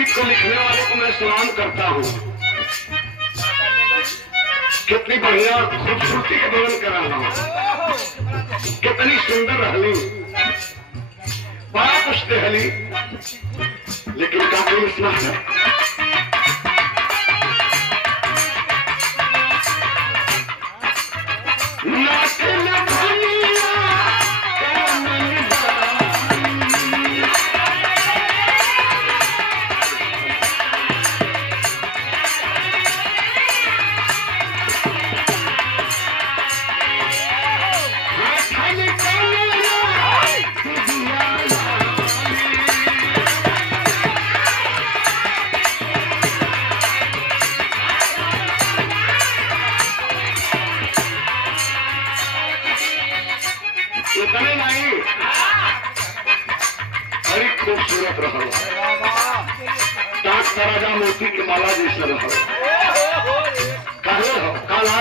गीत को लिखने वाले को मैं सलाम करता हूँ। कितनी बढ़िया खूबसूरती के वर्णन करा रहा हूँ, कितनी सुंदर रहली, बड़ा कुछ दहली, लेकिन काफी इतना है। इतने नहीं, बड़ी खूबसूरत रहो, दांत राजा मोती की माला जैसे रहो। काले हो काला